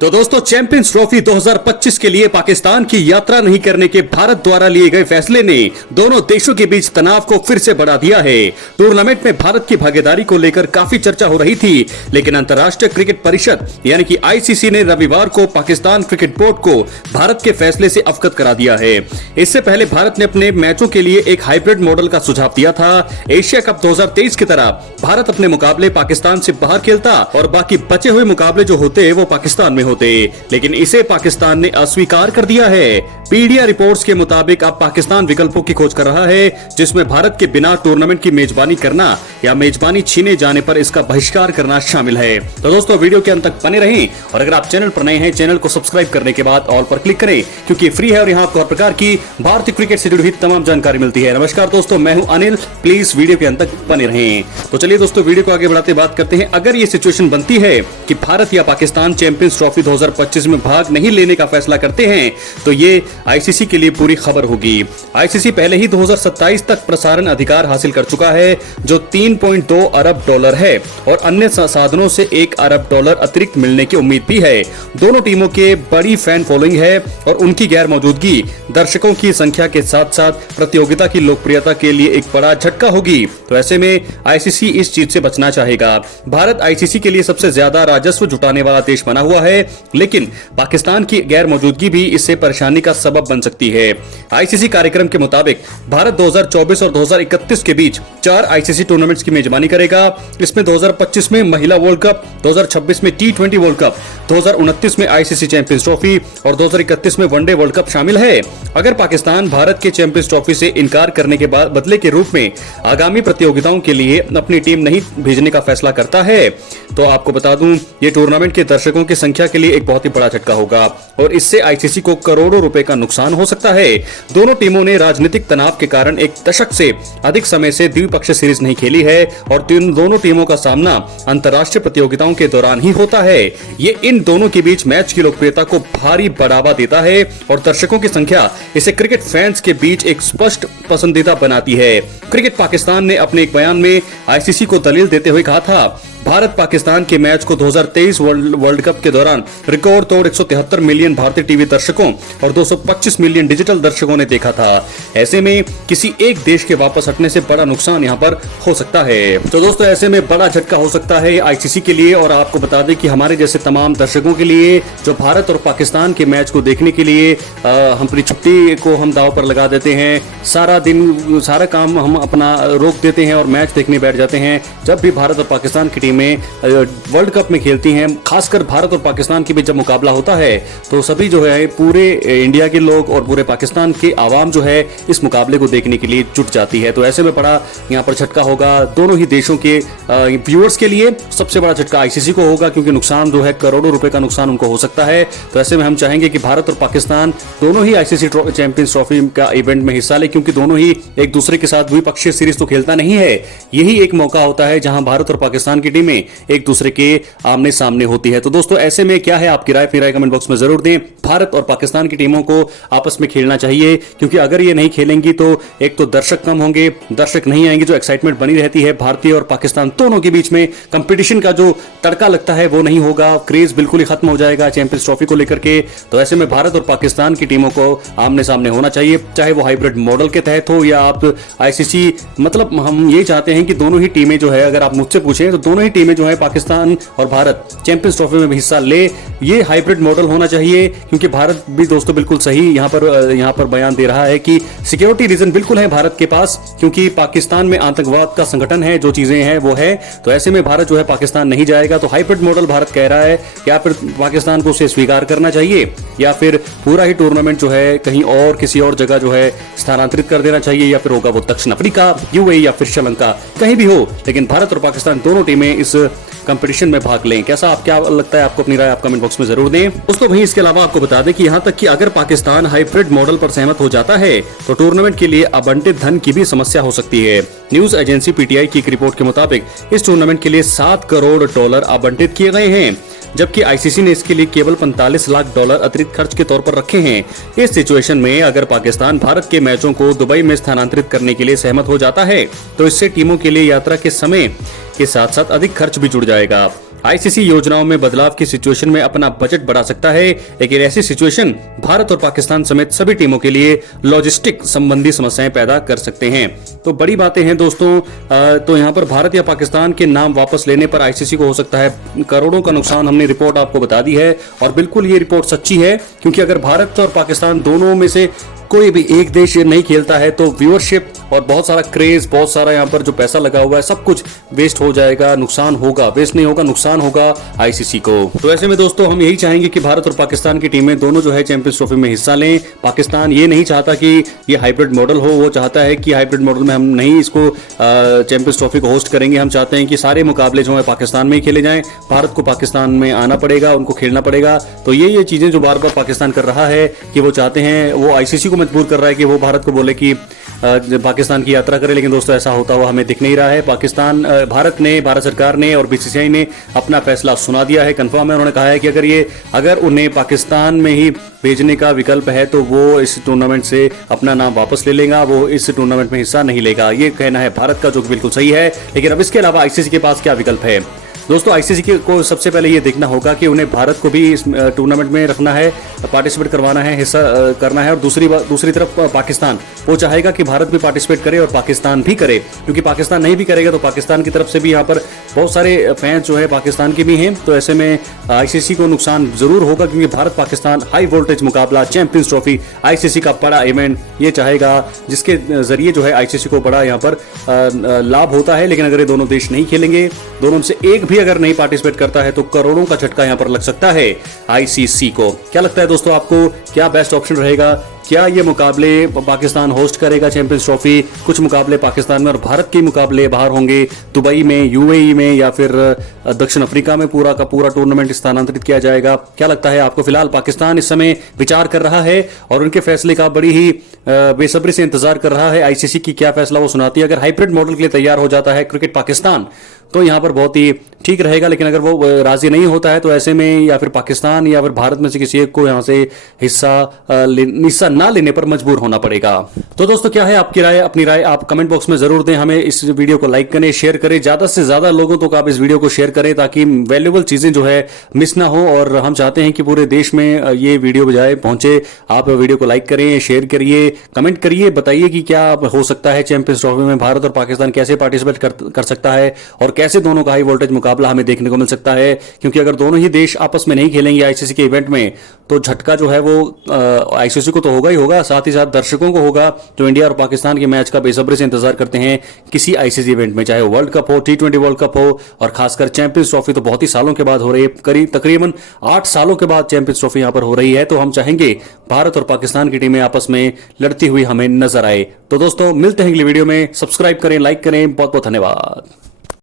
तो दोस्तों champions trophy 2025 के लिए पाकिस्तान की यात्रा नहीं करने के भारत द्वारा लिए गए फैसले ने दोनों देशों के बीच तनाव को फिर से बढ़ा दिया है। टूर्नामेंट में भारत की भागीदारी को लेकर काफी चर्चा हो रही थी, लेकिन अंतर्राष्ट्रीय क्रिकेट परिषद यानी कि आईसीसी ने रविवार को पाकिस्तान क्रिकेट बोर्ड को भारत के फैसले से अवगत करा दिया है। इससे पहले भारत ने अपने मैचों के लिए एक हाइब्रिड मॉडल का सुझाव दिया था। एशिया कप 2023 की तरह भारत अपने मुकाबले पाकिस्तान से बाहर खेलता और बाकी बचे हुए मुकाबले जो होते वो पाकिस्तान में होते, लेकिन इसे पाकिस्तान ने अस्वीकार कर दिया है। पीडिया रिपोर्ट्स के मुताबिक अब पाकिस्तान विकल्पों की खोज कर रहा है, जिसमें भारत के बिना टूर्नामेंट की मेजबानी करना या मेजबानी छीने जाने पर इसका बहिष्कार करना शामिल है। तो दोस्तों वीडियो के अंत तक बने रहें और अगर आप चैनल पर नए हैं चैनल को सब्सक्राइब करने के बाद ऑल पर क्लिक करें, क्योंकि फ्री है और यहाँ आपको हर प्रकार की भारतीय क्रिकेट से जुड़ी हुई तमाम जानकारी मिलती है। नमस्कार दोस्तों, मैं हूं अनिल, प्लीज वीडियो के अंत तक बने रहें। तो चलिए दोस्तों वीडियो को आगे बढ़ाते बात करते हैं। अगर ये सिचुएशन बनती है कि भारत या पाकिस्तान चैंपियंस ट्रॉफी 2025 में भाग नहीं लेने का फैसला करते हैं, तो ये आईसीसी के लिए पूरी खबर होगी। आईसीसी पहले ही 2027 तक प्रसारण अधिकार हासिल कर चुका है, जो 3.2 अरब डॉलर है और अन्य साधनों से 1 अरब डॉलर अतिरिक्त मिलने की उम्मीद भी है। दोनों टीमों के बड़ी फैन फॉलोइंग है और उनकी गैर मौजूदगी दर्शकों की संख्या के साथ साथ प्रतियोगिता की लोकप्रियता के लिए एक बड़ा झटका होगी। तो ऐसे में आईसीसी इस चीज से बचना चाहेगा। भारत आईसीसी के लिए सबसे ज्यादा राजस्व जुटाने वाला देश बना हुआ है, लेकिन पाकिस्तान की गैर मौजूदगी भी इससे परेशानी का सबब बन सकती है। आईसीसी कार्यक्रम के मुताबिक भारत 2024 और 2031 के बीच 4 आईसीसी टूर्नामेंट्स की मेजबानी करेगा। इसमें 2025 में महिला वर्ल्ड कप, 2026 में T20 वर्ल्ड कप, 2029 में आईसीसी चैंपियंस ट्रॉफी और 2031 में वनडे वर्ल्ड कप शामिल है। अगर पाकिस्तान भारत के चैंपियंस ट्रॉफी से इनकार करने के बाद बदले के रूप में आगामी प्रतियोगिताओं के लिए अपनी टीम नहीं भेजने का फैसला करता है, तो आपको बता दूं ये टूर्नामेंट के दर्शकों की संख्या के लिए एक बहुत ही बड़ा झटका होगा और इससे आईसीसी को करोड़ों रुपए का नुकसान हो सकता है। दोनों टीमों ने राजनीतिक तनाव के कारण एक दशक से अधिक समय से द्विपक्षीय सीरीज नहीं खेली है और दोनों टीमों का सामना अंतर्राष्ट्रीय प्रतियोगिताओं के दौरान ही होता है। ये इन दोनों के बीच मैच की लोकप्रियता को भारी बढ़ावा देता है और दर्शकों की संख्या इसे क्रिकेट फैंस के बीच एक स्पष्ट पसंदीदा बनाती है। क्रिकेट पाकिस्तान ने अपने एक बयान में आईसीसी को दलील देते हुए कहा था, भारत पाकिस्तान के मैच को 2023 वर्ल्ड कप के दौरान रिकॉर्ड तोड़ 173 मिलियन भारतीय टीवी दर्शकों और 225 मिलियन डिजिटल दर्शकों ने देखा था। ऐसे में किसी एक देश के वापस हटने से बड़ा नुकसान यहां पर हो सकता है। तो दोस्तों ऐसे में बड़ा झटका हो सकता है आईसीसी के लिए और आपको बता दें कि हमारे जैसे तमाम दर्शकों के लिए जो भारत और पाकिस्तान के मैच को देखने के लिए हम अपनी छुट्टी को हम दाव पर लगा देते हैं, सारा दिन सारा काम हम अपना रोक देते हैं और मैच देखने बैठ जाते हैं। जब भी भारत और पाकिस्तान की में वर्ल्ड कप में खेलती हैं, खासकर भारत और पाकिस्तान के बीच जब मुकाबला होता है, तो सभी जो है पूरे इंडिया के लोग और पूरे पाकिस्तान के आवाम जो है इस मुकाबले को देखने के लिए जुट जाती है। तो ऐसे में बड़ा यहाँ पर झटका होगा दोनों ही देशों के व्यूअर्स के लिए। सबसे बड़ा झटका आईसीसी को होगा, क्योंकि नुकसान जो है करोड़ों रुपए का नुकसान उनको हो सकता है। तो ऐसे में हम चाहेंगे कि भारत और पाकिस्तान दोनों ही आईसीसी चैंपियंस ट्रॉफी का इवेंट में हिस्सा ले, क्योंकि दोनों ही एक दूसरे के साथ द्विपक्षीय सीरीज तो खेलता नहीं है। यही एक मौका होता है जहां भारत और पाकिस्तान की टीमें एक दूसरे के आमने सामने होती है। तो दोस्तों ऐसे में क्या है आपकी राय, अपनी राय कमेंट बॉक्स में जरूर दें। भारत और पाकिस्तान की टीमों को आपस में खेलना चाहिए, क्योंकि अगर ये नहीं खेलेंगी तो एक तो दर्शक कम होंगे, दर्शक नहीं आएंगे, जो एक्साइटमेंट बनी रहती है भारतीय और पाकिस्तान दोनों के बीच में कंपटीशन का जो तड़का लगता है वो नहीं होगा, क्रेज बिल्कुल ही खत्म हो जाएगा चैंपियंस ट्रॉफी को लेकर के। तो ऐसे में भारत और पाकिस्तान की टीमों को आमने सामने होना चाहिए, चाहे वो हाइब्रिड मॉडल के तहत हो या आप आईसीसी, मतलब हम ये चाहते हैं कि दोनों ही टीमें जो है, अगर आप मुझसे पूछें तो दोनों ही टीमें जो है पाकिस्तान और भारत चैंपियंस ट्रॉफी में भी हिस्सा ले। ये हाइब्रिड मॉडल होना चाहिए, क्योंकि भारत भी दोस्तों बिल्कुल सही यहां पर बयान दे रहा है कि सिक्योरिटी रीजन बिल्कुल है भारत के पास, क्योंकि पाकिस्तान में आतंकवाद का संगठन है, जो चीजें हैं वो है। तो ऐसे में भारत जो है पाकिस्तान नहीं जाएगा। तो हाइब्रिड मॉडल भारत कह रहा है, या फिर पाकिस्तान को उसे स्वीकार करना चाहिए या फिर पूरा ही टूर्नामेंट जो है कहीं और किसी और जगह जो है स्थानांतरित कर देना चाहिए, या फिर होगा वो दक्षिण अफ्रीका, यूएई या फिर श्रीलंका, कहीं भी हो, लेकिन भारत और पाकिस्तान दोनों टीमें इस कंपटीशन में भाग लें। कैसा क्या लगता है आपको, अपनी राय आप कमेंट बॉक्स में जरूर दें दोस्तों। वहीं इसके अलावा आपको बता दें कि यहां तक कि अगर पाकिस्तान हाइब्रिड मॉडल पर सहमत हो जाता है, तो टूर्नामेंट के लिए आवंटित धन की भी समस्या हो सकती है। न्यूज एजेंसी पीटीआई की एक रिपोर्ट के मुताबिक इस टूर्नामेंट के लिए 7 करोड़ डॉलर आवंटित किए गए हैं, जबकि आईसीसी ने इसके लिए केवल 45 लाख डॉलर अतिरिक्त खर्च के तौर पर रखे हैं। इस सिचुएशन में अगर पाकिस्तान भारत के मैचों को दुबई में स्थानांतरित करने के लिए सहमत हो जाता है, तो इससे टीमों के लिए यात्रा के समय के साथ साथ अधिक खर्च भी जुड़ जाएगा। आईसीसी योजनाओं में बदलाव की सिचुएशन में अपना बजट बढ़ा सकता है, लेकिन ऐसी सिचुएशन भारत और पाकिस्तान समेत सभी टीमों के लिए लॉजिस्टिक संबंधी समस्याएं पैदा कर सकते हैं। तो बड़ी बातें हैं दोस्तों। तो यहाँ पर भारत या पाकिस्तान के नाम वापस लेने पर आईसीसी को हो सकता है करोड़ों का नुकसान। हमने रिपोर्ट आपको बता दी है और बिल्कुल ये रिपोर्ट सच्ची है, क्योंकि अगर भारत और पाकिस्तान दोनों में से कोई भी एक देश नहीं खेलता है तो व्यूअरशिप और बहुत सारा क्रेज, बहुत सारा यहाँ पर जो पैसा लगा हुआ है सब कुछ वेस्ट हो जाएगा, नुकसान होगा। वेस्ट नहीं होगा, नुकसान होगा आईसीसी को। तो ऐसे में दोस्तों हम यही चाहेंगे कि भारत और पाकिस्तान की टीमें दोनों जो है चैंपियंस ट्रॉफी में हिस्सा लें। पाकिस्तान ये नहीं चाहता कि ये हाइब्रिड मॉडल हो, वो चाहता है कि हाइब्रिड मॉडल में हम नहीं इसको चैंपियंस ट्रॉफी को होस्ट करेंगे। हम चाहते हैं कि सारे मुकाबले जो है पाकिस्तान में ही खेले जाएं, भारत को पाकिस्तान में आना पड़ेगा, उनको खेलना पड़ेगा। तो ये चीजें जो बार बार पाकिस्तान कर रहा है कि वो चाहते हैं, वो आईसीसी को मजबूर कर रहा है कि वो भारत को बोले कि पाकिस्तान की यात्रा करे, लेकिन दोस्तों ऐसा होता हुआ हमें दिख नहीं रहा है। भारत सरकार ने और बीसीसीआई ने अपना फैसला सुना दिया है, कंफर्म है। उन्होंने कहा है कि अगर उन्हें पाकिस्तान में ही भेजने का विकल्प है तो वो इस टूर्नामेंट से अपना नाम वापस ले लेगा, वो इस टूर्नामेंट में हिस्सा नहीं लेगा। ये कहना है भारत का, जो बिल्कुल सही है। लेकिन अब इसके अलावा आईसीसी के पास क्या विकल्प है दोस्तों? आईसीसी को सबसे पहले ये देखना होगा कि उन्हें भारत को भी इस टूर्नामेंट में रखना है, पार्टिसिपेट करवाना है, हिस्सा करना है। और दूसरी तरफ पाकिस्तान, वो चाहेगा कि भारत भी पार्टिसिपेट करे और पाकिस्तान भी करे, क्योंकि पाकिस्तान नहीं भी करेगा तो पाकिस्तान की तरफ से भी यहाँ पर बहुत सारे फैंस जो है पाकिस्तान के भी हैं। तो ऐसे में आईसीसी को नुकसान जरूर होगा, क्योंकि भारत पाकिस्तान हाई वोल्टेज मुकाबला, चैंपियंस ट्रॉफी, आईसीसी का बड़ा इवेंट ये चाहेगा, जिसके जरिए जो है आईसीसी को बड़ा यहाँ पर लाभ होता है। लेकिन अगर ये दोनों देश नहीं खेलेंगे, दोनों में से एक भी अगर नहीं पार्टिसिपेट करता है तो करोड़ों का झटका यहां पर लग सकता है आईसीसी को। क्या लगता है दोस्तों आपको, क्या बेस्ट ऑप्शन रहेगा? क्या ये मुकाबले पाकिस्तान होस्ट करेगा चैंपियंस ट्रॉफी? कुछ मुकाबले पाकिस्तान में और भारत के मुकाबले बाहर होंगे, दुबई में, यूएई में या फिर दक्षिण अफ्रीका में पूरा का पूरा टूर्नामेंट स्थानांतरित किया जाएगा? क्या लगता है आपको? फिलहाल पाकिस्तान इस समय विचार कर रहा है और उनके फैसले का बड़ी ही बेसब्री से इंतजार कर रहा है आईसीसी की क्या फैसला वो सुनाती है। अगर हाइब्रिड मॉडल के लिए तैयार हो जाता है क्रिकेट पाकिस्तान तो यहां पर बहुत ही ठीक रहेगा। लेकिन अगर वो राजी नहीं होता है तो ऐसे में या फिर पाकिस्तान या फिर भारत में से किसी एक को यहां से हिस्सा ना लेने पर मजबूर होना पड़ेगा। तो दोस्तों क्या है आपकी राय? अपनी राय आप कमेंट बॉक्स में जरूर दें। हमें इस वीडियो को लाइक करें, शेयर करें, ज्यादा से ज्यादा लोगों तक आप इस वीडियो को शेयर करें ताकि वैल्यूएबल चीजें जो है मिस ना हो। और हम चाहते हैं कि पूरे देश में ये वीडियो बजाय पहुंचे। आप वीडियो को लाइक करें, शेयर करिए, कमेंट करिए, बताइए कि क्या हो सकता है चैंपियंस ट्रॉफी में भारत और पाकिस्तान कैसे पार्टिसिपेट कर सकता है और कैसे दोनों का हाई वोल्टेज मुकाबला हमें देखने को मिल सकता है। क्योंकि अगर दोनों ही देश आपस में नहीं खेलेंगे आईसीसी के इवेंट में तो झटका जो है वो आईसीसी को तो होगा ही होगा, साथ ही साथ दर्शकों को होगा जो इंडिया और पाकिस्तान के मैच का बेसब्री से इंतजार करते हैं किसी आईसीसी इवेंट में, चाहे वर्ल्ड कप हो, T20 वर्ल्ड कप हो, और खासकर चैंपियंस ट्रॉफी तो बहुत ही सालों के बाद हो रही है। तकरीबन 8 सालों के बाद चैंपियंस ट्रॉफी यहां पर हो रही है। तो हम चाहेंगे भारत और पाकिस्तान की टीमें आपस में लड़ती हुई हमें नजर आए। तो दोस्तों मिलते हैं अगली वीडियो में। सब्सक्राइब करें, लाइक करें। बहुत बहुत धन्यवाद।